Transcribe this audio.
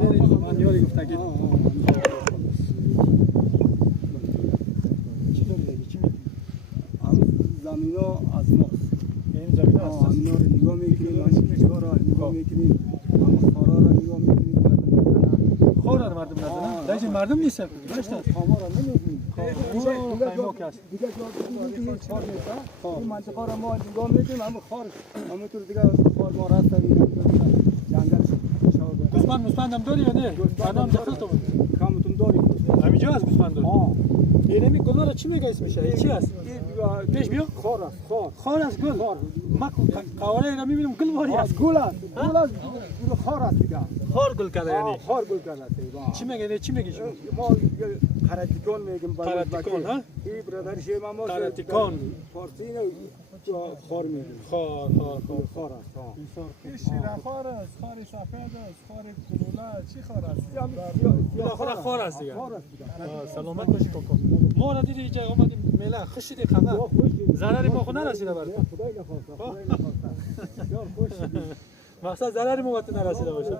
من یاری گفته که چی داری دیگه چی میگی؟ هم زمین ها از ماست. این زمین ها هست؟ همین ها رو نگاه میکنیم، همین کشور را نگاه میکنیم، همین خارا را نگاه میکنیم، مردم نزنن. خور را مردم نزنن؟ در این مردم نیست؟ خاما را نمیکنیم. خیمه که هست. دیگه جا هیچ خار نیست. این منطقه را ما نگاه میکنیم، همین خار، همینطور دیگه خار ما رفت جنگل شد. گوسفند هم داری یا نه؟ آدم داخل تو بود. کامتون داریم. همینجا هست گوسفند داری؟ این همی گل را چی میگه اسمش؟ چی هست؟ پیش بیا. خار است، خار. خار است گل. ما قواره را میبینم گل واری است. گل است. گل است. خار است دیگه. خار گل کرده یعنی. خار گل کرده. چی میگه؟ چی میگی شما؟ ما قراتیکون میگیم. قراتیکون ها؟ این برادر شما ما قراتیکون. فارسی نه خار میگیم. خار است. خار است، خار سفید است، خار گلوله، چی خار است؟ خار است دیگه. سلامت باشی کاکا. ما را دیدی اینجا اومدیم میله خوش شدی خبر. ضرری ما خود نرسیده برات. خدای نخواسته. خدای نخواسته. مقصد ضرری ما نرسیده باشه.